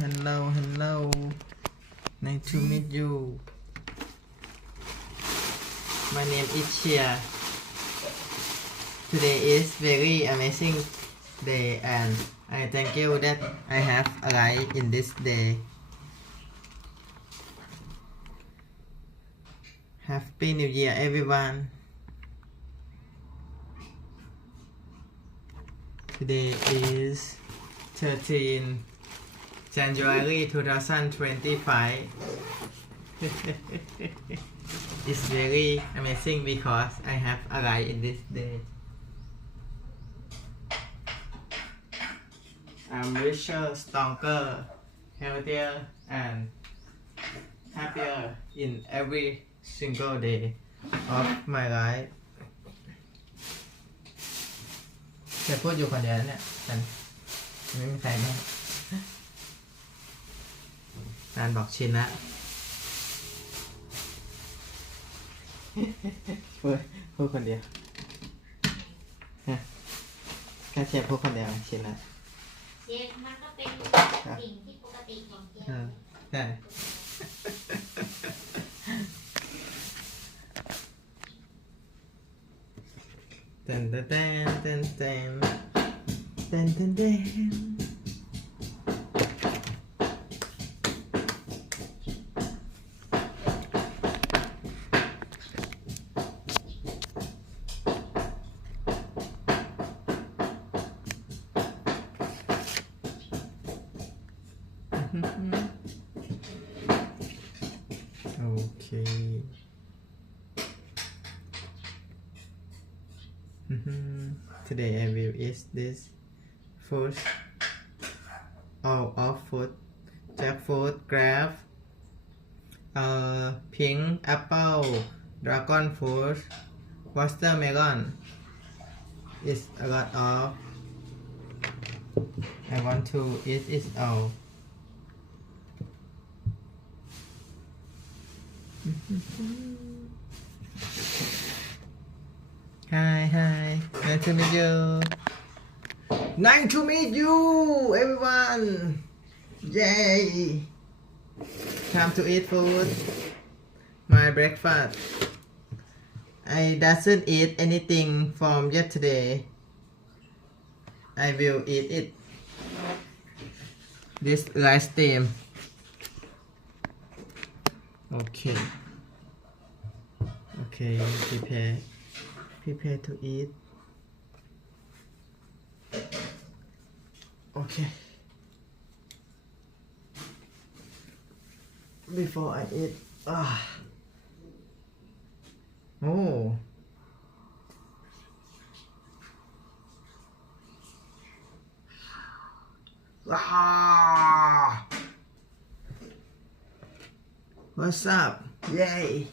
Hello. Nice to meet you. My name is Cheer. Today is very amazing day and I thank you that I have arrived in this day. Happy New Year everyone. Today is 13 January 2025. It's very amazing because I have arrived in this day. I'm richer, stronger, healthier, and happier in every single day of my life. จะพูดอยู่คนเดียวเนี่ยฉันไม่มีใครนะการบอกชินละพูดคนเดียวแค่เชียร์พูดคนเดียวชินละเชฟมันก็เป็นสิ่งที่ปกติของเชฟใช่เต้นเต้นเต้นเต้นเต้นเต้นเต้นเต้นโอเค Today I will eat this food all of food jackfruit grape pink apple dragon fruit watermelon is a lot of I want to eat it all. Hi, nice to meet you. Nice to meet you, everyone. Yay! Time to eat food. My breakfast. I doesn't eat anything from yesterday. I will eat it. This rice steam. Okay. Prepare to eat. Okay. Before I eat, oh. What's up? Yay.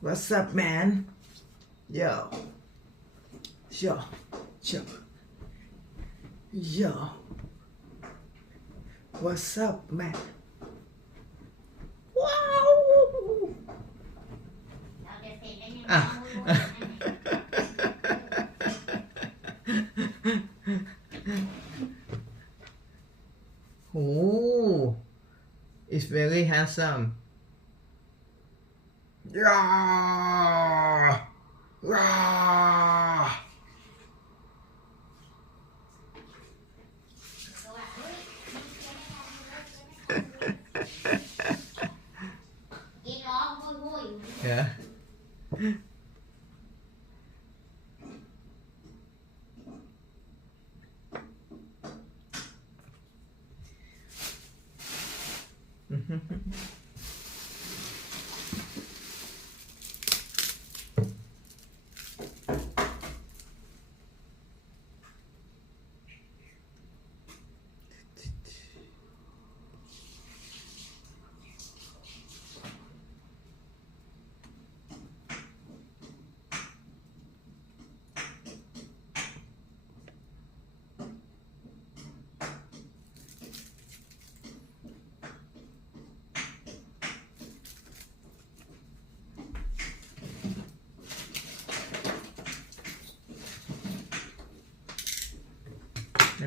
What's up, man? Yo. What's up, man? Wow. Oh, it's very handsome. Yeah. Yeah.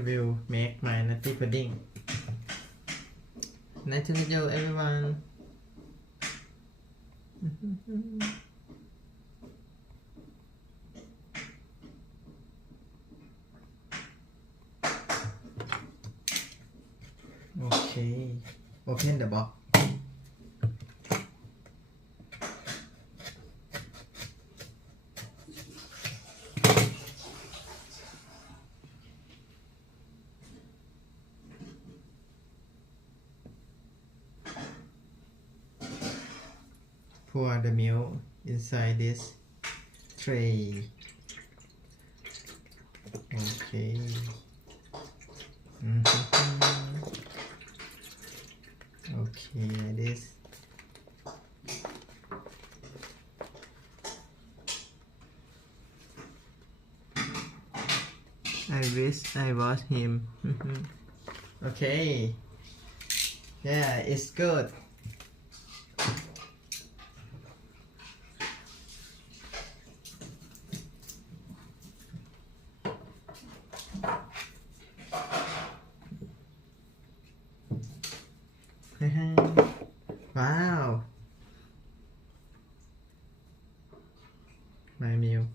will make my nutty pudding. Nice to meet you, everyone. Okay, open the box. Pour the milk inside this tray. Okay. Okay, like this. I wish I was him. Okay. Yeah, it's good. Wow. My meal.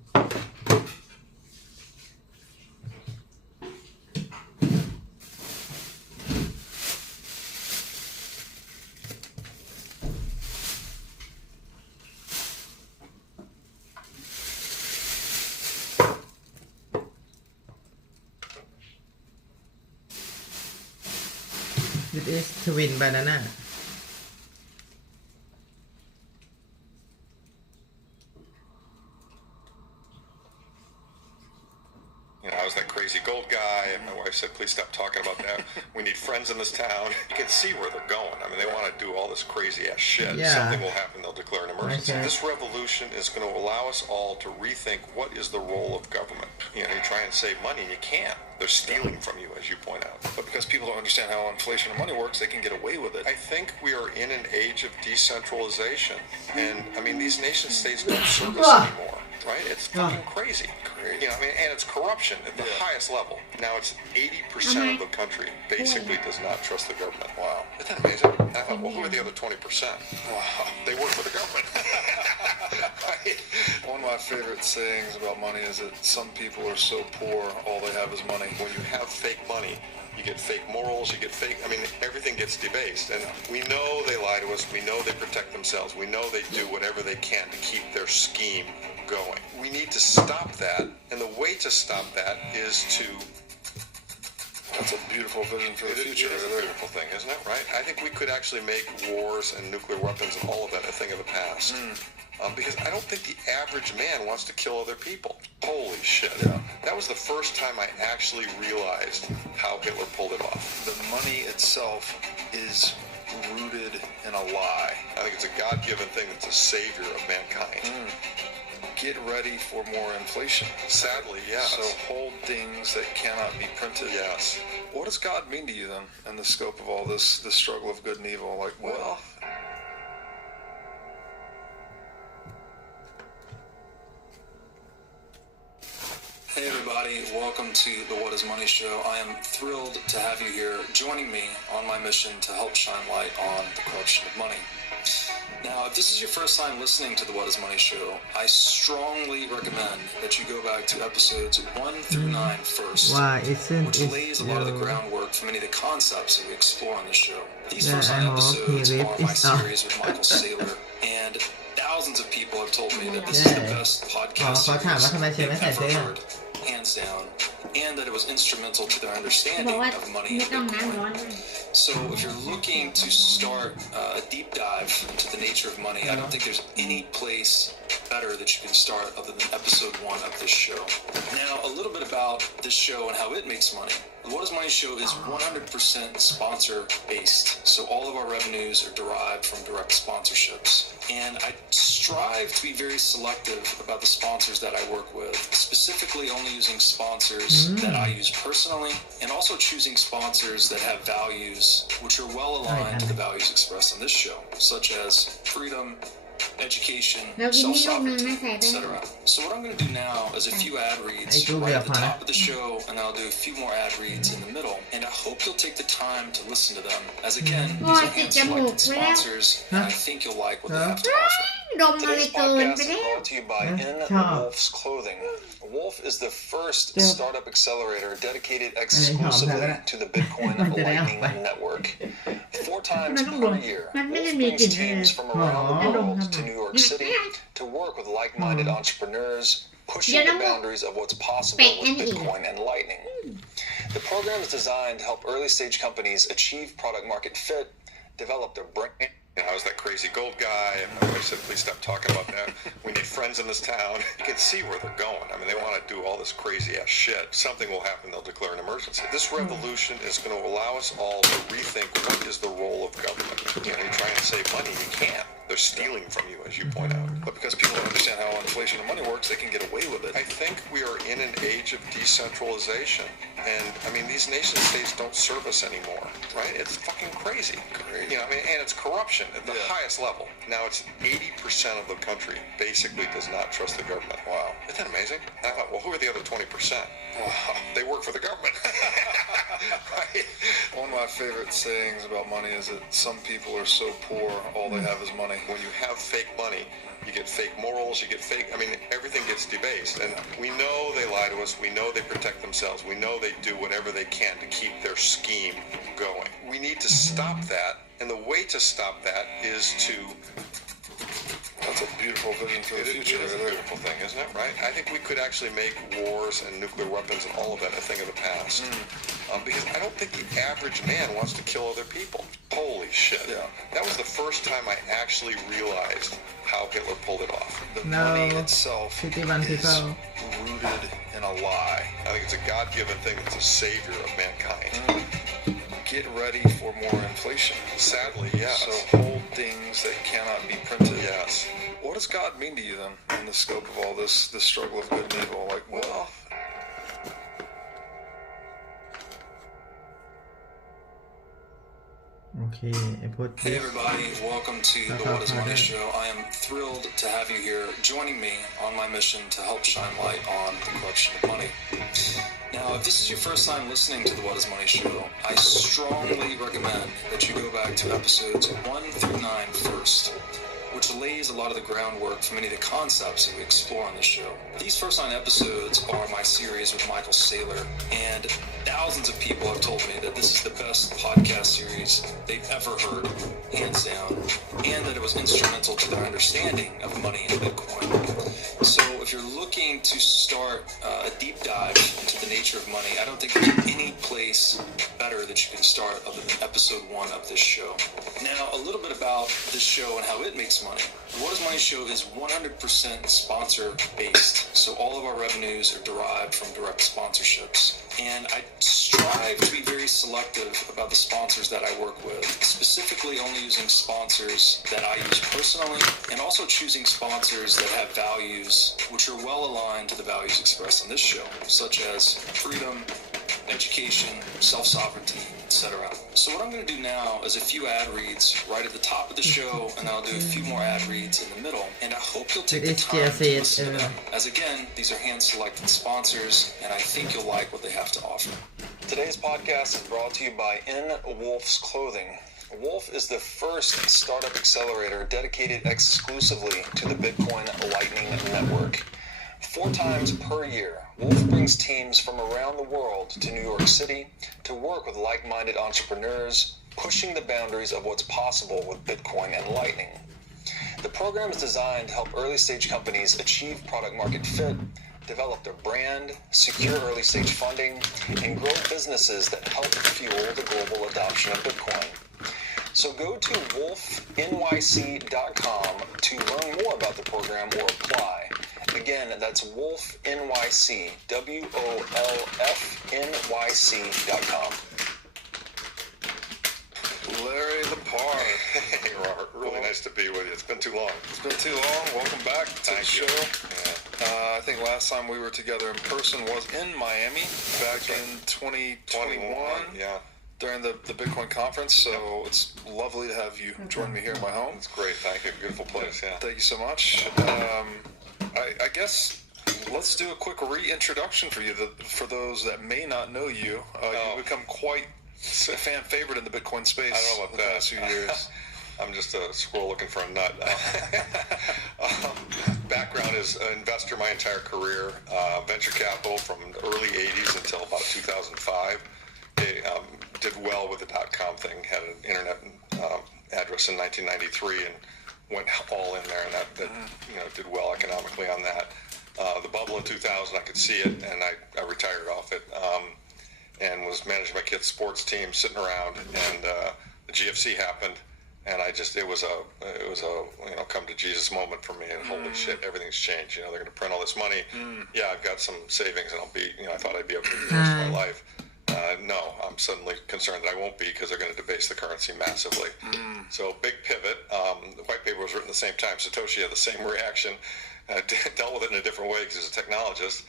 It is twin banana. I was that crazy gold guy, and my wife said, please stop talking about that. We need friends in this town. You can see where they're going. I mean, they want to do all this crazy ass shit. Yeah. Something will happen, they'll declare an emergency. Okay. This revolution is going to allow us all to rethink what is the role of government. You know, you try and save money, and you can't. They're stealing from you, as you point out. But because people don't understand how inflation of money works, they can get away with it. I think we are in an age of decentralization. And, I mean, these nation states don't serve us anymore, right? It's fucking crazy. You know, I mean, and it's corruption at the highest level. Now it's 80% of the country basically does not trust the government. Wow. Isn't that amazing? And I thought, well, who are the other 20%? Wow. They work for the government. Right? One of my favorite sayings about money is that some people are so poor, all they have is money. When you have fake money, you get fake morals, you get fake, I mean, everything gets debased. And we know they lie to us. We know they protect themselves. We know they do whatever they can to keep their scheme going. We need to stop that. And the way to stop that is to... That's a beautiful vision for the future. It is a beautiful thing, isn't it? Right? I think we could actually make wars and nuclear weapons and all of that a thing of the past. Because I don't think the average man wants to kill other people. Holy shit. Yeah. That was the first time I actually realized how Hitler pulled it off. The money itself is rooted in a lie. I think it's a God-given thing that's a savior of mankind. Get ready for more inflation. Sadly, yes. So hold things that cannot be printed. Yes. What does God mean to you then, in the scope of all this struggle of good and evil? Like, what? Well, Hey everybody, welcome to the What is Money Show. I am thrilled to have you here joining me on my mission to help shine light on the corruption of money. Now, if this is your first time listening to the What is Money Show, I strongly recommend that you go back to episodes 1 through 9 first, Why isn't which it lays a lot of the groundwork for many of the concepts that we explore on the show. These Yeah, first I 9 hope episodes he are ripped my it off. series with Michael Saylor, and thousands of people have told me that this is the Yeah. best อ๋อ podcast เขาถามว่าทำไมเชฟ they've ไม่ใส่ ever เสื้อ heard, hands down, and that it was instrumental to their บอก understanding ว่า of money ไม่ and ต้องน้ำ Bitcoin. ร้อนเลย So if you're looking to start a deep dive into the nature of money, I don't think there's any place better that you can start other than episode 1 of this show. Now, a little bit about this show and how it makes money. The What is Money Show is 100% sponsor based. So all of our revenues are derived from direct sponsorships. And I strive to be very selective about the sponsors that I work with, specifically only using sponsors that I use personally, and also choosing sponsors that have values which are well aligned to the values expressed on this show, such as freedom, education, เรากินนี่ลูกนึง self-sovereignty, นะใส่ไป etc. So what I'm going to do now is a few ad reads Hey, Google right at the Hana. top of the show, and I'll do a few more ad reads in the middle. And I hope you'll take the time to listen to them, as again, these are hand-selected sponsors, and I think you'll like what they have to offer. ดมอะไร Today's เกิน podcast ไป is แล้ว brought to you by In Chop. Wolf's Clothing. Wolf is the first Chop. startup accelerator dedicated Chop. exclusively to the Bitcoin Manจะได้เอา Lightning ไป Network. 4 times มันต้องด per ม year, มันไม่ได้ Wolf มีกลิ่ brings นอะไร teams from around the Oh. world to New York City to work with like-minded entrepreneurs, pushing Yan the ang mo. boundaries of what's possible Pek with and eat. Bitcoin and Lightning. The program is designed to help early-stage companies achieve product market fit, develop their brand. I was that crazy gold guy, and my wife said, please stop talking about that. We need friends in this town. You can see where they're going. I mean, they want to do all this crazy-ass shit. Something will happen. They'll declare an emergency. This revolution is going to allow us all to rethink what is the role of government. You know, you're trying to save money. You can't. They're stealing from you, as you point out. But because people don't understand how inflation and money works, they can get away with it. I think we are in an age of decentralization. And, I mean, these nation states don't serve us anymore, right? It's fucking crazy. You know, I mean, and it's corruption at the highest level. Now, it's 80% of the country basically does not trust the government. Wow. Isn't that amazing? I thought, well, who are the other 20%? Wow. They work for the government. Right? One of my favorite sayings about money is that some people are so poor, all they have is money. When you have fake money, you get fake morals, you get fake, I mean, everything gets debased. And we know they lie to us, we know they protect themselves, we know they do whatever they can to keep their scheme going. We need to stop that, and the way to stop that is to... That's a beautiful vision for the It future. is a beautiful thing, isn't it, right? I think we could actually make wars and nuclear weapons and all of that a thing of the past. Because I don't think the average man wants to kill other people. Holy shit. Yeah. That was the first time I actually realized how Hitler pulled it off. The No. money itself 51 is people. rooted in a lie. I think it's a God-given thing. It's a savior of mankind. Get ready for more inflation. Sadly, yes. So hold things that cannot be printed. Yes. What does God mean to you then in the scope of all this struggle of good and evil? Like, Well, Okay, I put Hey this. everybody, welcome to the What is Money Show. I am thrilled to have you here joining me on my mission to help shine light on the corruption of money. Now, if this is your first time listening to the What is Money Show, I strongly recommend that you go back to episodes 1 through 9 first, which lays a lot of the groundwork for many of the concepts that we explore on this show. These first 9 episodes are my series with Michael Saylor, and thousands of people have told me that this is the best podcast series they've ever heard, hands down, and that it was instrumental to their understanding of money and Bitcoin. So if you're looking to start a deep dive into the nature of money, I don't think there's any place better that you can start other than episode 1 of this show. Now, a little bit about this show and how it makes money. The What is Money Show is 100% sponsor-based, so all of our revenues are derived from direct sponsorships. And I strive to be very selective about the sponsors that I work with, specifically only using sponsors that I use personally, and also choosing sponsors that have values which are well aligned to the values expressed on this show, such as freedom, education, self-sovereignty, etc. So what I'm going to do now is a few ad reads right at the top of the show, and I'll do a few more ad reads in the middle, and I hope you'll take the time to listen to them, as again, these are hand-selected sponsors, and I think you'll like what they have to offer. Today's podcast is brought to you by In Wolf's Clothing. Wolf is the first startup accelerator dedicated exclusively to the Bitcoin Lightning Network. 4 times per year, Wolf brings teams from around the world to New York City to work with like-minded entrepreneurs, pushing the boundaries of what's possible with Bitcoin and Lightning. The program is designed to help early-stage companies achieve product market fit, develop their brand, secure early-stage funding, and grow businesses that help fuel the global adoption of Bitcoin. So go to wolfnyc.com to learn more about the program or apply. Again, that's wolfnyc, WOLFNYC.com. Larry the Part. hey, Robert, really nice to be with you. It's been too long. It's been too long. Welcome back to Thank the you. show. Yeah. I think last time we were together in person was in Miami back in 2021. Yeah. during the Bitcoin conference, so it's lovely to have you join me here in my home. It's great. Thank you. Beautiful place. Yeah. Thank you so much. I guess let's do a quick reintroduction for you, for those that may not know you. You've become quite a fan favorite in the Bitcoin space. I don't know about the that. past few years. I'm just a squirrel looking for a nut. Background is an investor my entire career, venture capital from the early 80s until about 2005. Did well with the .com thing, had an internet address in 1993 and went all in there, and that did well economically on that. The bubble in 2000, I could see it, and I retired off it, and was managing my kids' sports team, sitting around, and the GFC happened. And it was a come to Jesus moment for me. And holy shit, everything's changed. They're going to print all this money. Yeah, I've got some savings, and I'll be. I thought I'd be able to do the rest of my life. No, I'm suddenly concerned that I won't be, because they're going to debase the currency massively. So big pivot. The white paper was written at the same time. Satoshi had the same reaction. Dealt with it in a different way because he's a technologist.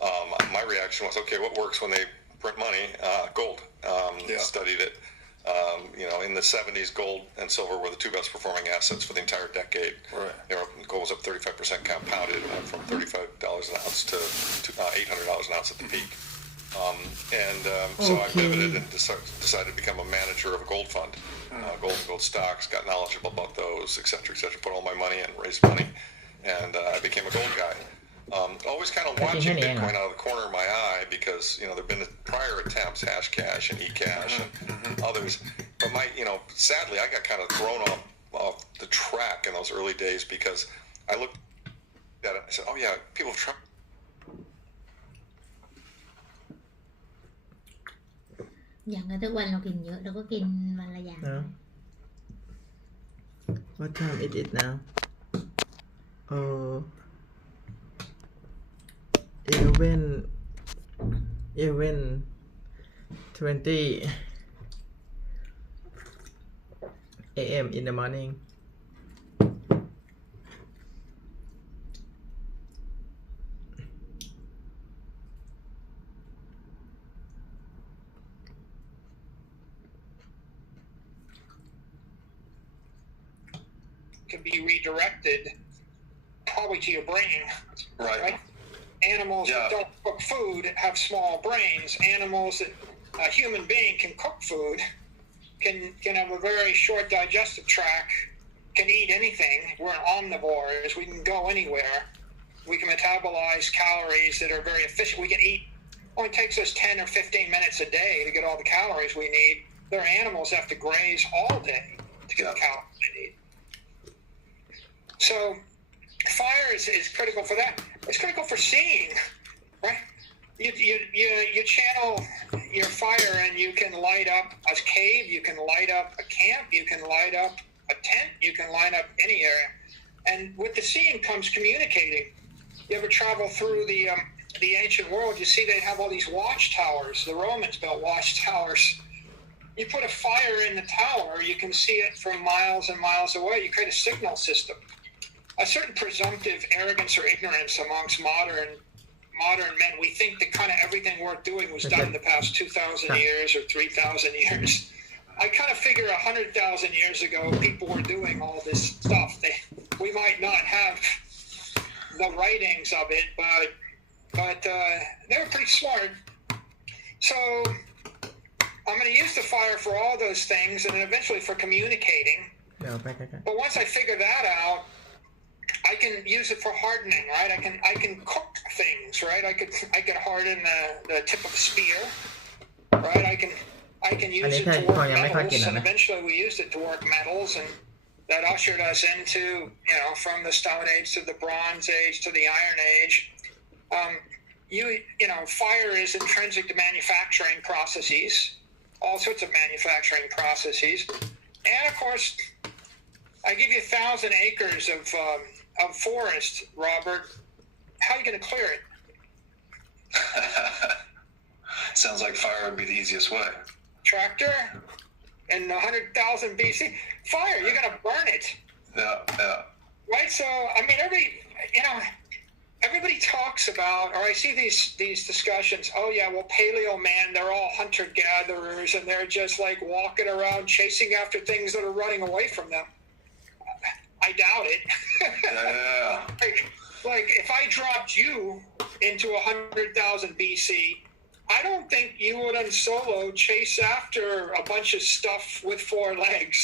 My reaction was, okay, what works when they print money? Gold. Studied it. In the 70s, gold and silver were the two best performing assets for the entire decade. Right. Gold was up 35% compounded, from $35 an ounce to $800 an ounce at the peak. So I pivoted and decided to become a manager of a gold fund, gold and gold stocks, got knowledgeable about those, et cetera, put all my money in, raised money, and I became a gold guy. Always kind of watching Bitcoin out of the corner of my eye, because there have been prior attempts, Hashcash and eCash and others, but sadly I got kind of thrown off the track in those early days, because I looked at it and said, oh yeah, people have tried.อย่างทุกวันเรากินเยอะเราก็กินวันละอย่าง What time it is now? 11:20 a.m. in the morning. Can be redirected probably to your brain. Right? Animals that don't cook food have small brains. Animals that a human being can cook food, can have a very short digestive tract, can eat anything. We're omnivores. We can go anywhere. We can metabolize calories that are very efficient. We can eat. Only takes us 10 or 15 minutes a day to get all the calories we need. There are animals that have to graze all day to get the calories they need. So fire is critical for that. It's critical for seeing, right? You channel your fire, and you can light up a cave, you can light up a camp, you can light up a tent, you can light up any area. And with the seeing comes communicating. You ever travel through the ancient world, you see they'd have all these watchtowers. The Romans built watchtowers. You put a fire in the tower, you can see it from miles and miles away. You create a signal system. A certain presumptive arrogance or ignorance amongst modern men. We think that kind of everything worth doing was done in the past 2,000 years or 3,000 years. I kind of figure 100,000 years ago, people were doing all this stuff. We might not have the writings of it, but they were pretty smart. So I'm going to use the fire for all those things, and then eventually for communicating. But once I figure that out, I can use it for hardening, right? I can cook things, right? I could harden the tip of a spear, right? I can use it to work metals, and eventually we used it to work metals, and that ushered us into, from the Stone Age to the Bronze Age to the Iron Age. Fire is intrinsic to manufacturing processes, all sorts of manufacturing processes, and of course, I give you 1,000 acres of forest, Robert. How are you going to clear it? Sounds like fire would be the easiest way. Tractor? In 100,000 BC? Fire, you're going to burn it. Yeah. Right? So, I mean, everybody talks about, or I see these discussions, oh yeah, well, paleo man, they're all hunter-gatherers, and they're just like walking around chasing after things that are running away from them. I doubt it. Yeah. like if I dropped you into 100,000 BC, I don't think you would solo chase after a bunch of stuff with 4 legs.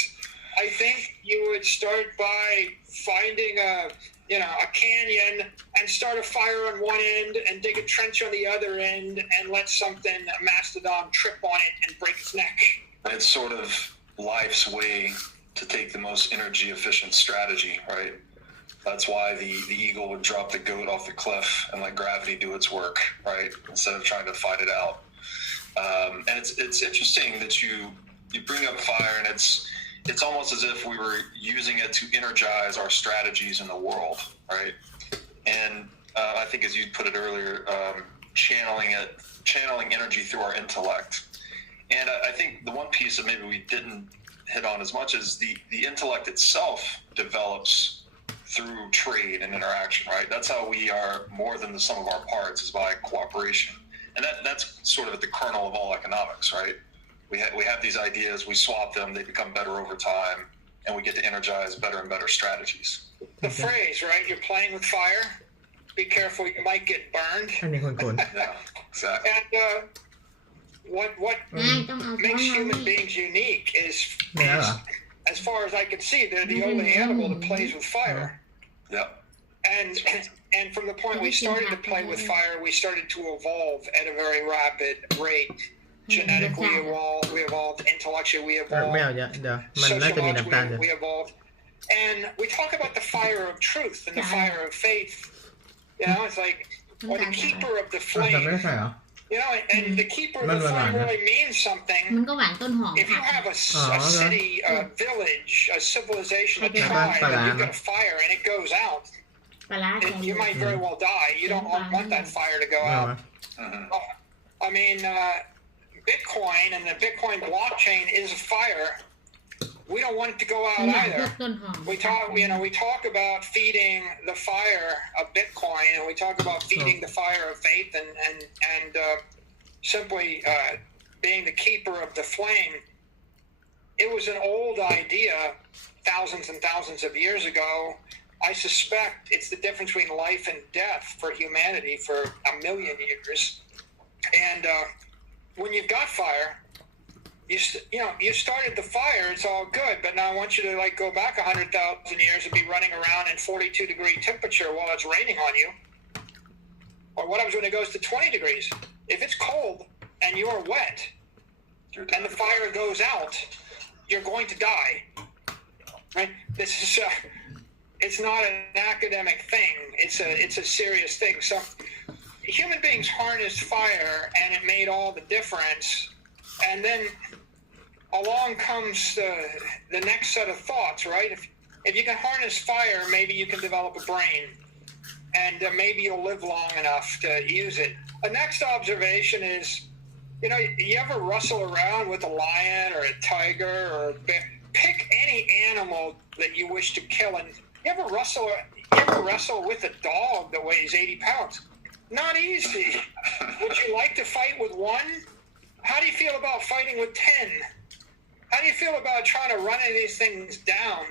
I think you would start by finding a canyon and start a fire on one end and dig a trench on the other end and let a mastodon trip on it and break its neck. It's sort of life's way to take the most energy efficient strategy, right? That's why the eagle would drop the goat off the cliff and let gravity do its work, right? Instead of trying to fight it out. And it's interesting that you bring up fire, and it's almost as if we were using it to energize our strategies in the world, right? And I think, as you put it earlier, channeling energy through our intellect. And I think the one piece that maybe we didn't hit on as much is the intellect itself develops through trade and interaction, right? That's how we are more than the sum of our parts, is by cooperation. And that's sort of at the kernel of all economics, right? We have these ideas, we swap them, they become better over time, and we get to energize better and better strategies. The phrase, right? You're playing with fire. Be careful, you might get burned. อันนี้คุณ Yeah, exactly. And what makes human beings unique is, as far as I can see, they're the only animal that plays with fire. Yeah. And from the point we started to play with fire, we started to evolve at a very rapid rate. Genetically, we evolved. Intellectually, we ไม่เอา evolved. เดี๋ยวมันน่าจะมีน้ำตาลอยู่ We evolved. And we talk about the fire of truth and the fire of faith. You know, it's like, or the keeper of the แต่ไม่ flame. ใช่เหรอ You know, and the keeper of the flame really means something. มันก็หวานต้นหอม If you ค่ะ have a city, a village, a civilization, a tribe, and you've got a fire and it goes out, ปลาร้าแกง you might very well die. You don't want that fire to go ไม่เอา out. I mean, Bitcoin and the Bitcoin blockchain is a fire. We don't want it to go ข out นาดพว either. กต้นหอม We talk about feeding the fire of Bitcoin, and we talk about feeding the fire of faith, and simply being the keeper of the flame. It was an old idea thousands and thousands of years ago. I suspect it's the difference between life and death for humanity for 1,000,000 years. And when you've got fire, you started the fire, it's all good, but now I want you to go back 100,000 years and be running around in 42-degree temperature while it's raining on you. Or what happens when it goes to 20 degrees? If it's cold and you are wet and the fire goes out, you're going to die. Right? This is it's not an academic thing. It's a serious thing. So human beings harnessed fire, and it made all the difference. And then along comes the next set of thoughts, right? If you can harness fire, maybe you can develop a brain, and maybe you'll live long enough to use it. The next observation is, you ever rustle around with a lion or a tiger or a bear? Pick any animal that you wish to kill, and you ever wrestle with a dog that weighs 80 pounds? Not easy. Would you like to fight with one? How do you feel about fighting with 10? How do you feel about trying to run any of these things down?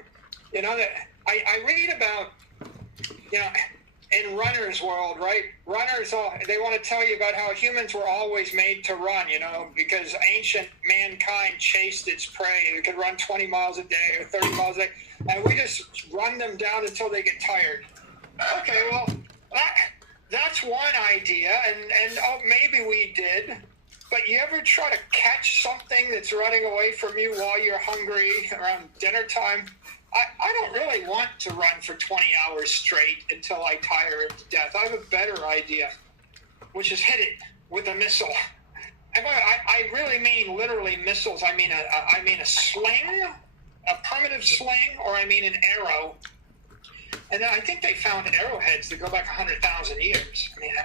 That I read about, in runners' world, right? Runners, they want to tell you about how humans were always made to run, because ancient mankind chased its prey. It could run 20 miles a day or 30 miles a day, and we just run them down until they get tired. Okay, well, that's one idea, and maybe we did. But you ever try to catch something that's running away from you while you're hungry around dinner time? I don't really want to run for 20 hours straight until I tire it to death. I have a better idea, which is hit it with a missile. And I really mean literally missiles. I mean a sling, a primitive sling, or I mean an arrow. And then I think they found arrowheads that go back 100,000 years. I mean,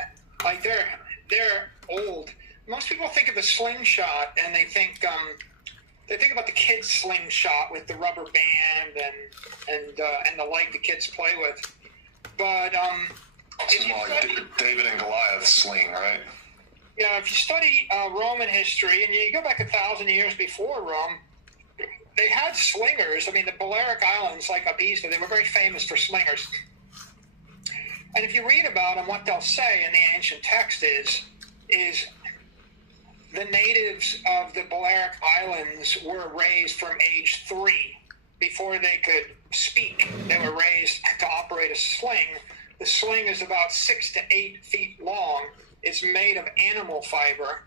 they're old. Most people think of a slingshot, and they think about the kids' slingshot with the rubber band and the like the kids play with. But This is more like David and Goliath sling, right? Yeah, if you study Roman history, and you go back 1,000 years before Rome, they had slingers. I mean, the Balearic Islands, like Ibiza, they were very famous for slingers. And if you read about them, what they'll say in the ancient text is the natives of the Balearic Islands were raised from age 3. Before they could speak, they were raised to operate a sling. The sling is about 6 to 8 feet long. It's made of animal fiber.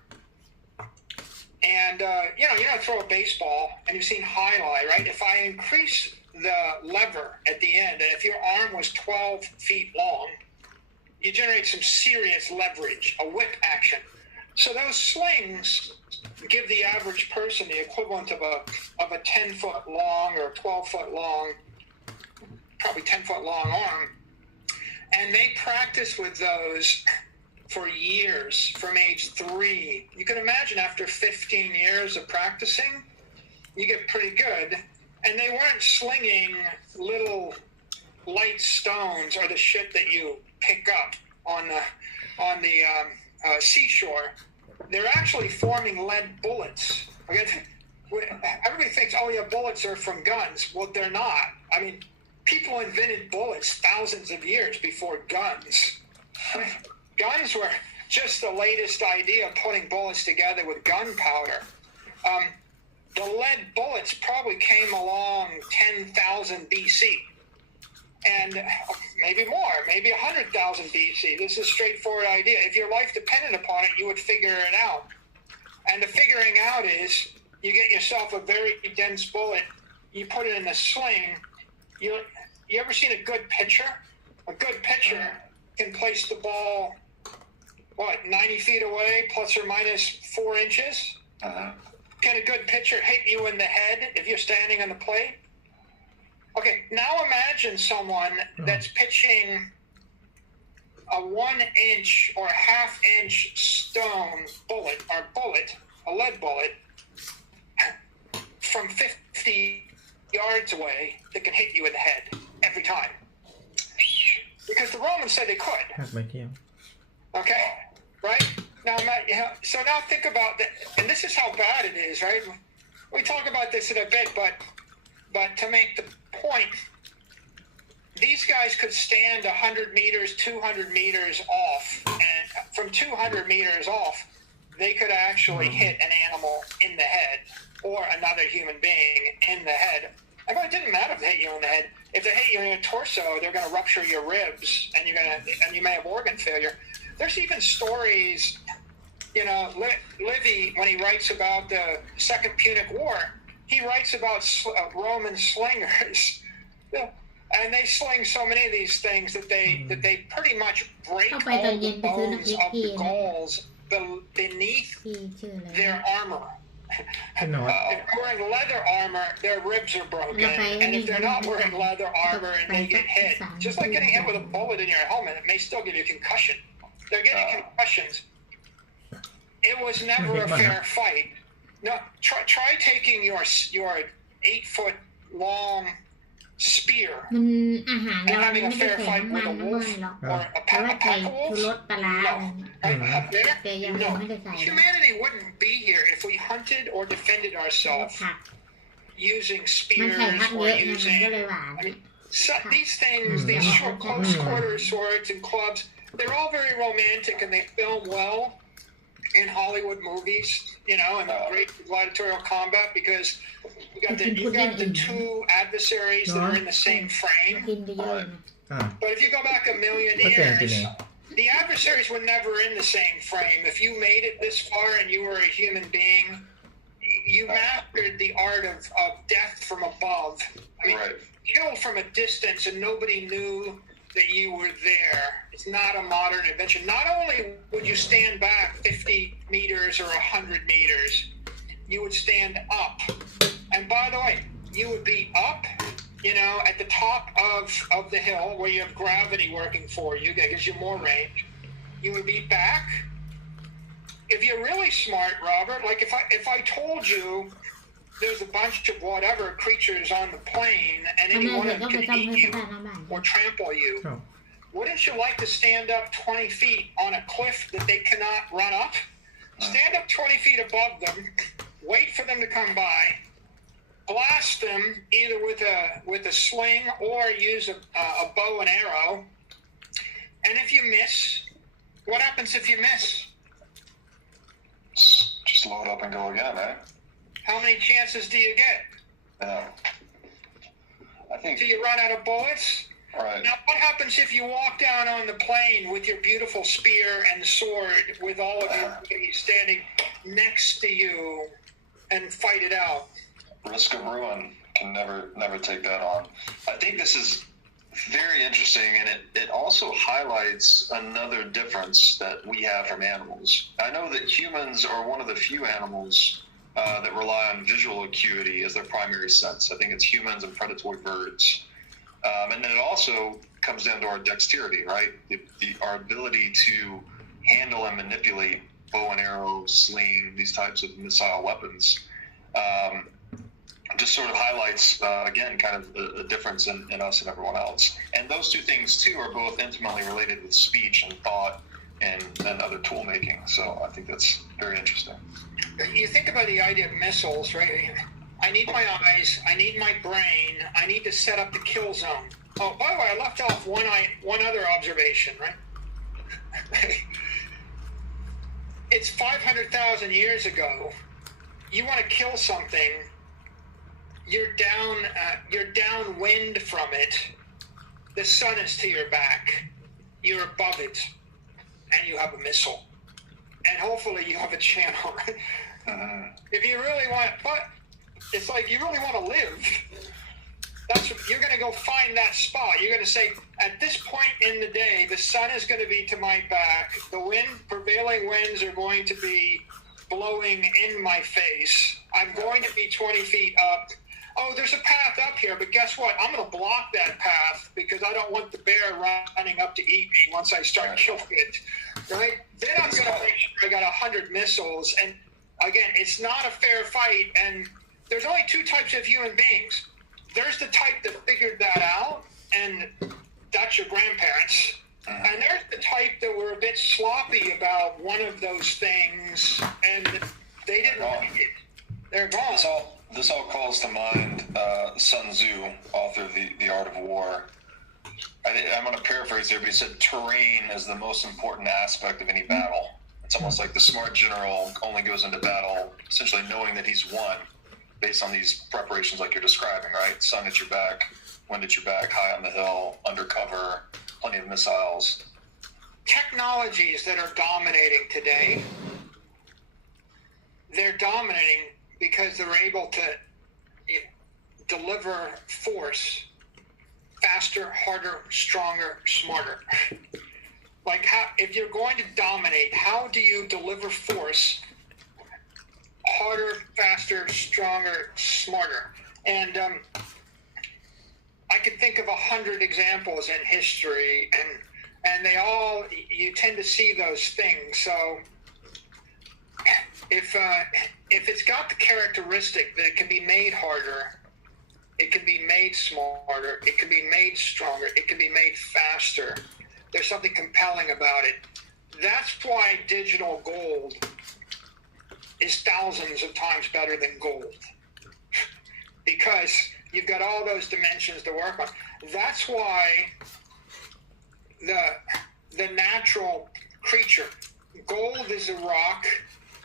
And, you know, throw a baseball, and you've seen highlight, right? If I increase the lever at the end, and if your arm was 12 feet long, you generate some serious leverage, a whip action. So those slings give the average person the equivalent of a 10-foot long or 12-foot long, probably 10-foot long arm. And they practice with those for years, from age 3. You can imagine after 15 years of practicing, you get pretty good. And they weren't slinging little light stones or the shit that you pick up on the seashore. They're actually forming lead bullets. Okay? Everybody thinks, oh yeah, bullets are from guns. Well, they're not. I mean, people invented bullets thousands of years before guns. Guns were just the latest idea of putting bullets together with gunpowder. The lead bullets probably came along 10,000 BC. And maybe more, maybe 100,000 BC. This is a straightforward idea. If your life depended upon it, you would figure it out. And the figuring out is you get yourself a very dense bullet, you put it in a sling. You ever seen a good pitcher? A good pitcher can place the ball, 90 feet away, plus or minus 4 inches? Can a good pitcher hit you in the head if you're standing on the plate? Okay, now imagine someone that's pitching a 1-inch or half-inch stone bullet, a lead bullet, from 50 yards away that can hit you in the head every time. Because the Romans said they could. Okay, right? Now, so now think about that, and this is how bad it is, right? We talk about this in a bit, but to make the point, these guys could stand 100 meters, 200 meters off, and from 200 meters off, they could actually hit an animal in the head or another human being in the head. I mean, it didn't matter if they hit you in the head. If they hit you in your torso, they're going to rupture your ribs, and you may have organ failure. There's even stories, you know, Livy, when he writes about the Second Punic War, he writes about Roman slingers, and they sling so many of these things that they pretty much break all the bones of the galls beneath their armor. If they're wearing leather armor, their ribs are broken, and if they're not wearing leather armor and they get hit, just like getting hit with a bullet in your helmet, it may still give you a concussion. They're getting concussions. It was never a fair fight. No, try taking your 8-foot long spear and having a fair fight with a wolf or a pack of wolves. No. Up there? No. Humanity wouldn't be here if we hunted or defended ourselves using spears or using... these things, these short, close quarter swords and clubs, they're all very romantic and they film well in Hollywood movies, you know, and great gladiatorial combat because you got the two adversaries that are in the same frame. But if you go back a million years, the adversaries were never in the same frame. If you made it this far and you were a human being, you mastered the art of death from above. I mean, killed from a distance and nobody knew that you were there. It's not a modern invention. Not only would you stand back 50 meters or 100 meters, you would stand up. And by the way, you would be up, you know, at the top of the hill where you have gravity working for you. That gives you more range. You would be back. If you're really smart, Robert, like if I told you there's a bunch of whatever creatures on the plane and any one of them can eat you or trample you, Wouldn't you like to stand up 20 feet on a cliff that they cannot run up? Stand up 20 feet above them, wait for them to come by, blast them either with a sling or use a bow and arrow. And if you miss, what happens if you miss? Just load up and go again, eh? How many chances do you get? Yeah. I think. Do you run out of bullets? Right. Now, what happens if you walk down on the plain with your beautiful spear and sword with all of your buddies standing next to you and fight it out? Risk of ruin. Can never take that on. I think this is very interesting, and it also highlights another difference that we have from animals. I know that humans are one of the few animals that rely on visual acuity as their primary sense. I think it's humans and predatory birds. And then it also comes down to our dexterity, right? Our ability to handle and manipulate bow and arrow, sling, these types of missile weapons. Just sort of highlights, again, kind of the difference in us and everyone else. And those two things, too, are both intimately related with speech and thought and other tool making. So I think that's very interesting. You think about the idea of missiles, right? I need my eyes, I need my brain, I need to set up the kill zone. Oh, by the way, I left off one other observation, right? It's 500,000 years ago. You want to kill something, you're downwind from it. The sun is to your back. You're above it, and you have a missile. And hopefully you have a channel. If you really want, but it's like you really want to live. You're going to go find that spot. You're going to say, at this point in the day, the sun is going to be to my back. The prevailing winds are going to be blowing in my face. I'm going to be 20 feet up. Oh, there's a path up here, but guess what? I'm going to block that path because I don't want the bear running up to eat me once I start killing it, right? Then I'm going to make sure I got 100 missiles. And again, it's not a fair fight. And there's only two types of human beings. There's the type that figured that out, and that's your grandparents. And there's the type that were a bit sloppy about one of those things, and they didn't like it. They're gone. This all calls to mind Sun Tzu, author of The Art of War. I'm going to paraphrase there, but he said terrain is the most important aspect of any battle. It's almost like the smart general only goes into battle essentially knowing that he's won based on these preparations like you're describing, right? Sun at your back, wind at your back, high on the hill, undercover, plenty of missiles. Technologies that are dominating today, they're dominating because they're able to deliver force faster, harder, stronger, smarter. Like, if you're going to dominate, how do you deliver force harder, faster, stronger, smarter? And I could think of 100 examples in history, and they all, you tend to see those things. So if it's got the characteristic that it can be made harder, it can be made smarter, it can be made stronger, it can be made faster, there's something compelling about it. That's why digital gold is thousands of times better than gold, because you've got all those dimensions to work on. That's why the natural creature, gold is a rock,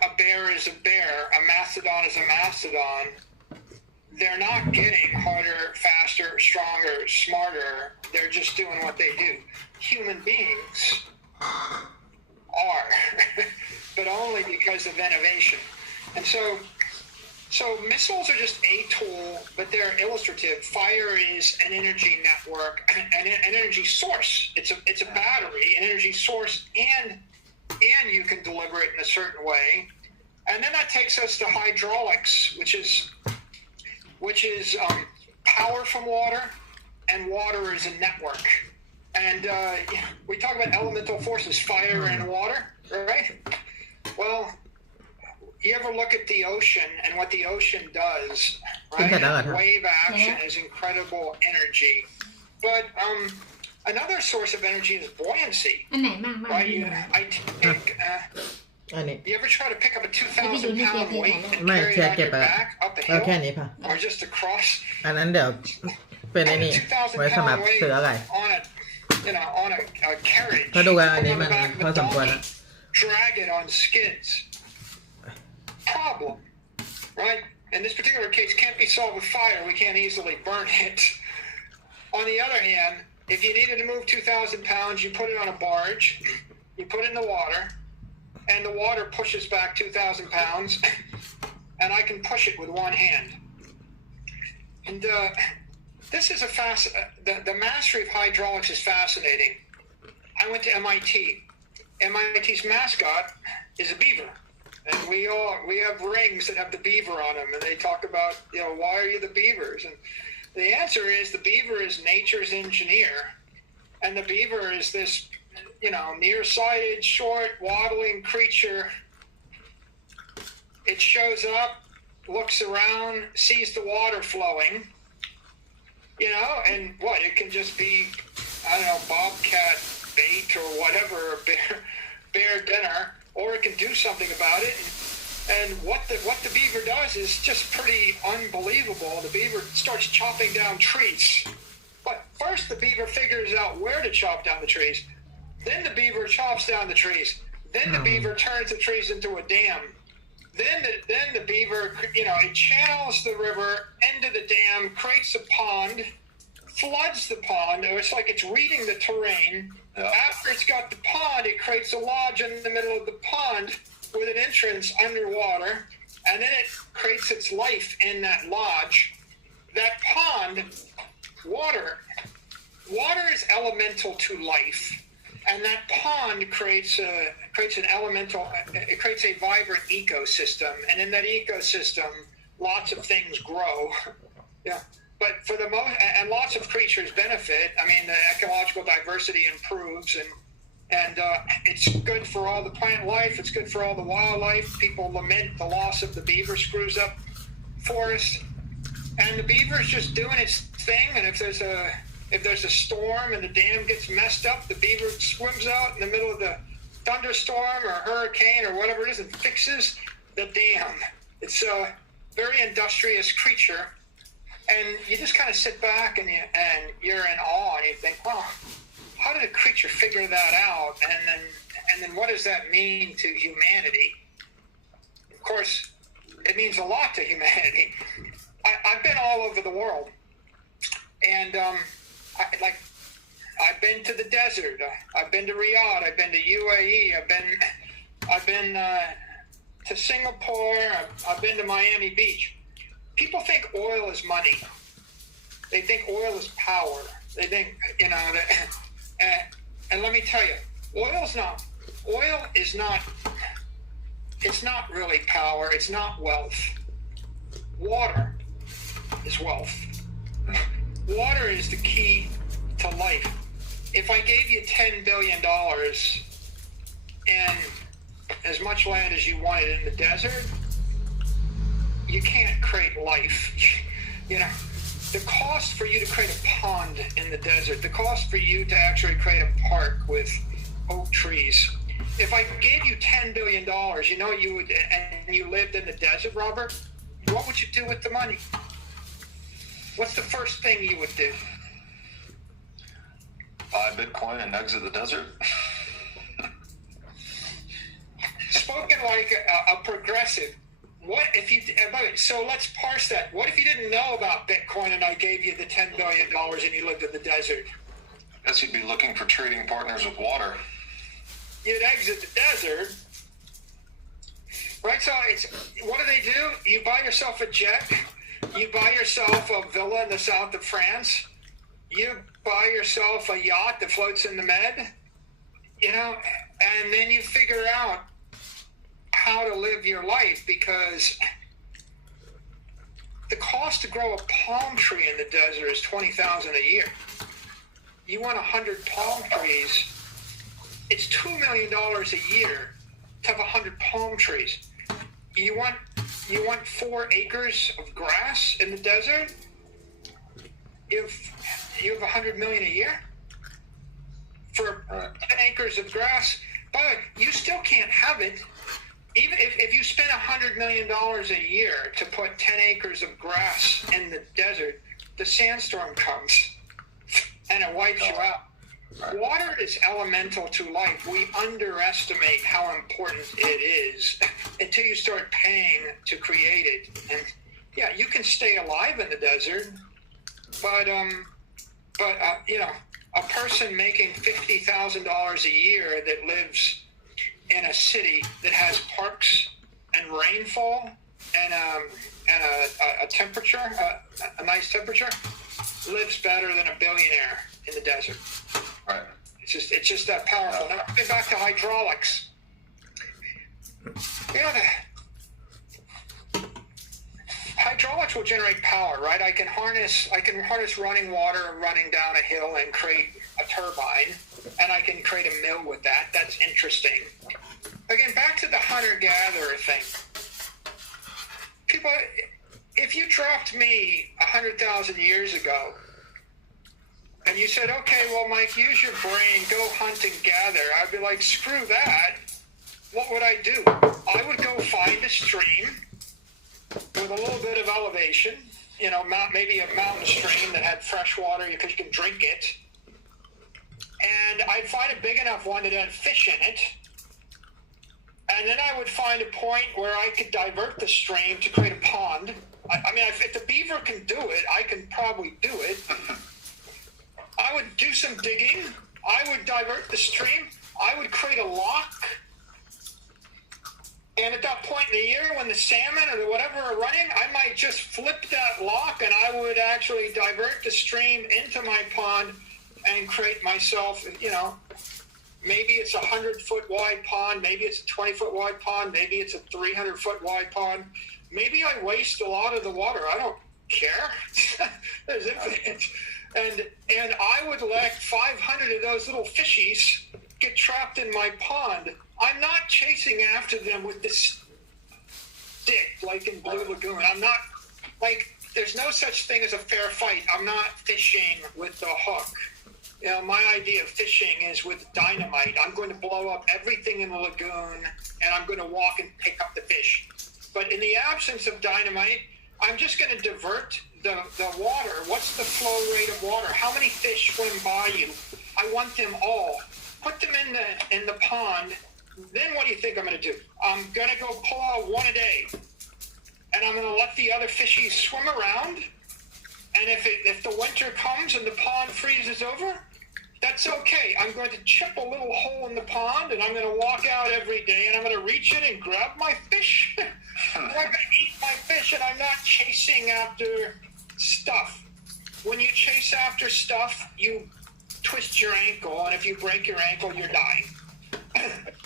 a bear is a bear, a mastodon is a mastodon. They're not getting harder, faster, stronger, smarter. They're just doing what they do. Human beings are, but only because of innovation. And so missiles are just a tool, but they're illustrative. Fire is an energy network, an energy source. It's a battery, an energy source, and you can deliver it in a certain way. And then that takes us to hydraulics, which is power from water, and water is a network. And we talk about elemental forces, fire and water, right? Well, you ever look at the ocean and what the ocean does, right? Wave action is incredible energy. But Another source of energy is buoyancy. อันไหนมาก Right? ดี I take. อันนี้ You ever try to pick up a 2,000 Maybe pound you weight need and to Might carry it check on your it back. back up a เอาแค่ hill, นี้ป่ะ or just across? อันนั้นเดี๋ยวเป็นไอ้นี่ 2,000 ไว้สำหรับ pound weight ซื้ออะไร on a, on a carriage. ก็ดูกันอันนี้ Put มั it น on the back of พอ a สมควร donkey, นะ drag it on skids. Problem, right? In this particular case, can't be solved with fire. We can't easily burn it. On the other hand, if you needed to move 2,000 pounds, you put it on a barge, you put it in the water, and the water pushes back 2,000 pounds, and I can push it with one hand. And this is the mastery of hydraulics is fascinating. I went to MIT. MIT's mascot is a beaver. And we have rings that have the beaver on them, and they talk about, why are you the beavers? And the answer is the beaver is nature's engineer, and the beaver is this, nearsighted, short, waddling creature. It shows up, looks around, sees the water flowing, and what? It can just be, I don't know, bobcat bait or whatever, or bear dinner, or it can do something about it. And what the beaver does is just pretty unbelievable. The beaver starts chopping down trees. But first the beaver figures out where to chop down the trees. Then the beaver chops down the trees. Then the beaver turns the trees into a dam. Then the beaver, it channels the river into the dam, creates a pond, floods the pond. It's like it's reading the terrain. After it's got the pond, it creates a lodge in the middle of the pond with an entrance underwater, and then it creates its life in that lodge. That pond, water is elemental to life, and that pond creates a vibrant ecosystem, and in that ecosystem, lots of things grow. Yeah. But for the most, and lots of creatures benefit. I mean, the ecological diversity improves, and it's good for all the plant life. It's good for all the wildlife. People lament the loss of the beaver, screws up forests, and the beaver is just doing its thing. And if there's a storm and the dam gets messed up, the beaver swims out in the middle of the thunderstorm or hurricane or whatever it is and fixes the dam. It's a very industrious creature. And you just kind of sit back and you're in awe, and you think, well, how did a creature figure that out? And then what does that mean to humanity? Of course, it means a lot to humanity. I've been all over the world, and I've been to the desert. I've been to Riyadh. I've been to UAE. I've been to Singapore. I've been to Miami Beach. People think oil is money. They think oil is power. They think, and let me tell you, oil is not, it's not really power. It's not wealth. Water is wealth. Water is the key to life. If I gave you $10 billion and as much land as you wanted in the desert, you can't create life. The cost for you to create a pond in the desert, the cost for you to actually create a park with oak trees. If I gave you $10 billion, you would, and you lived in the desert, Robert, what would you do with the money? What's the first thing you would do? Buy Bitcoin and exit the desert. Spoken like a progressive. What if you? So let's parse that. What if you didn't know about Bitcoin and I gave you the $10 billion and you lived in the desert? I guess you'd be looking for trading partners with water. You'd exit the desert, right? So what do? You buy yourself a jet. You buy yourself a villa in the south of France. You buy yourself a yacht that floats in the Med. And then you figure out how to live your life, because the cost to grow a palm tree in the desert is $20,000 a year. You want 100 palm trees, it's $2 million a year to have 100 palm trees. You want 4 acres of grass in the desert? You have $100 million a year? for 10 acres of grass. By the way, you still can't have it. Even if you spend $100 million a year to put 10 acres of grass in the desert, the sandstorm comes and it wipes you out. Water is elemental to life. We underestimate how important it is until you start paying to create it. And yeah, you can stay alive in the desert, but you know, a person making $50,000 a year that lives in a city that has parks and rainfall and a temperature, a nice temperature, lives better than a billionaire in the desert. Right. It's just that powerful. Now, get back to hydraulics. You know, hydraulics will generate power, right? I can harness running water running down a hill and create a turbine, and I can create a mill with that. That's interesting. Again, back to the hunter-gatherer thing. People, if you dropped me 100,000 years ago, and you said, okay, well, Mike, use your brain, go hunt and gather, I'd be like, screw that. What would I do? I would go find a stream with a little bit of elevation, you know, maybe a mountain stream that had fresh water because you can drink it. And I'd find a big enough one that had fish in it. And then I would find a point where I could divert the stream to create a pond. I mean, if the beaver can do it, I can probably do it. I would do some digging. I would divert the stream. I would create a lock. And at that point in the year when the salmon or whatever are running, I might just flip that lock and I would actually divert the stream into my pond and create myself, you know, maybe it's a 100-foot wide pond, maybe it's a 20-foot wide pond, maybe it's a 300-foot wide pond. Maybe I waste a lot of the water. I don't care. There's infinite. And I would let 500 of those little fishies get trapped in my pond. I'm not chasing after them with this stick like in Blue Lagoon. I'm not, like, there's no such thing as a fair fight. I'm not fishing with the hook. You know, my idea of fishing is with dynamite. I'm going to blow up everything in the lagoon, and I'm going to walk and pick up the fish. But in the absence of dynamite, I'm just going to divert the water. What's the flow rate of water? How many fish swim by you? I want them all. Put them in the pond. Then what do you think I'm going to do? I'm going to go pull out one a day, and I'm going to let the other fishies swim around. And if the winter comes and the pond freezes over, that's okay. I'm going to chip a little hole in the pond, and I'm going to walk out every day, and I'm going to reach in and grab my fish. I'm going to eat my fish, and I'm not chasing after stuff. When you chase after stuff, you twist your ankle, and if you break your ankle, you're dying.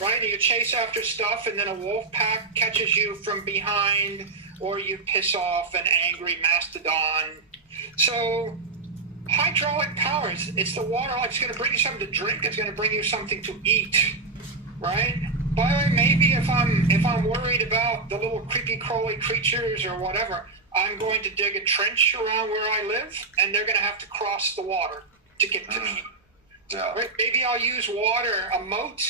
Right? You chase after stuff, and then a wolf pack catches you from behind, or you piss off an angry mastodon. So hydraulic power, it's the water. It's going to bring you something to drink. It's going to bring you something to eat, right? By the way, maybe if I'm worried about the little creepy crawly creatures or whatever, I'm going to dig a trench around where I live, and they're going to have to cross the water to get to me. Yeah. Right? Maybe I'll use water, a moat.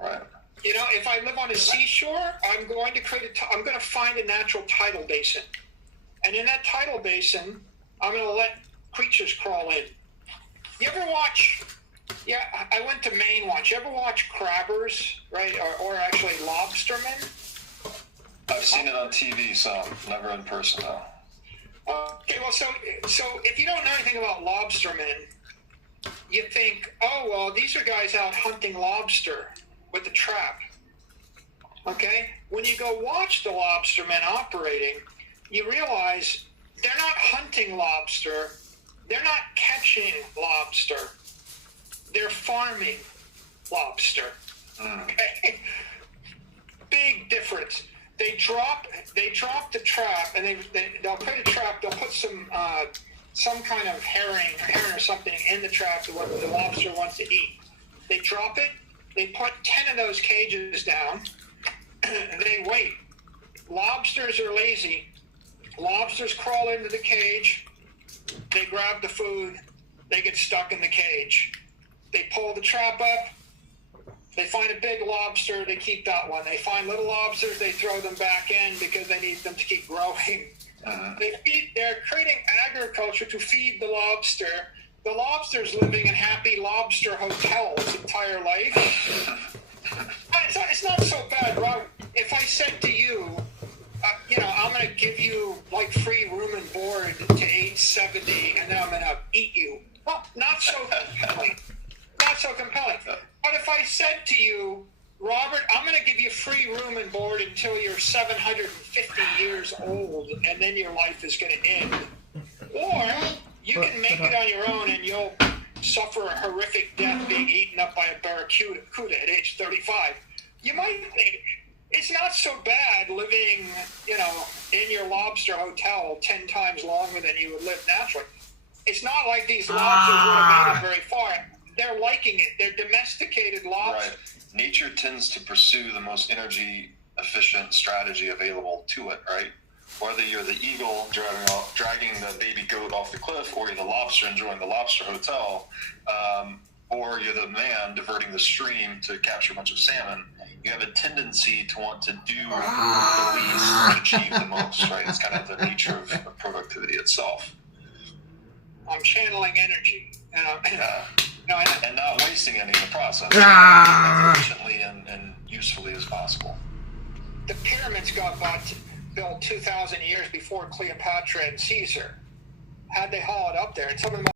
Right. You know, if I live on a seashore, I'm going to I'm going to find a natural tidal basin, and in that tidal basin, I'm going to let creatures crawl in. You ever watch? Yeah, I went to Maine once. You ever watch crabbers, right, or actually lobstermen? I've seen it on TV, so never in person though. Okay, well, so if you don't know anything about lobstermen, you think, oh well, these are guys out hunting lobster with a trap. Okay, when you go watch the lobstermen operating, you realize they're not hunting lobster. They're not catching lobster. They're farming lobster. Okay? Big difference. They drop the trap, and they'll put a trap. They'll put some kind of herring or something in the trap that the lobster wants to eat. They drop it. They put 10 of those cages down. And they wait. Lobsters are lazy. Lobsters crawl into the cage. They grab the food. They get stuck in the cage. They pull the trap up. They find a big lobster, they keep that one. They find little lobsters, they throw them back in because they need them to keep growing. They're creating agriculture to feed the lobster. The lobster's living in happy lobster hotels entire life. It's not so bad, Rob. If I said to you, I'm going to give you like free room and board to age 70, and then I'm going to eat you. Well, not so compelling. Not so compelling. But if I said to you, Robert, I'm going to give you free room and board until you're 750 years old, and then your life is going to end. Or you can make it on your own, and you'll suffer a horrific death being eaten up by a barracuda at age 35. You might think it's not so bad living, in your lobster hotel 10 times longer than you would live naturally. It's not like these lobsters would have made it very far. They're liking it. They're domesticated lobsters. Right. Nature tends to pursue the most energy efficient strategy available to it, right? Whether you're the eagle dragging the baby goat off the cliff, or you're the lobster enjoying the lobster hotel, or you're the man diverting the stream to capture a bunch of salmon, you have a tendency to want to do the least and achieve the most, right? It's kind of the nature of productivity itself. I'm channeling energy. And not wasting any in the process, as efficiently and usefully as possible. The pyramids got built 2,000 years before Cleopatra and Caesar. How'd they haul it up there? And some of them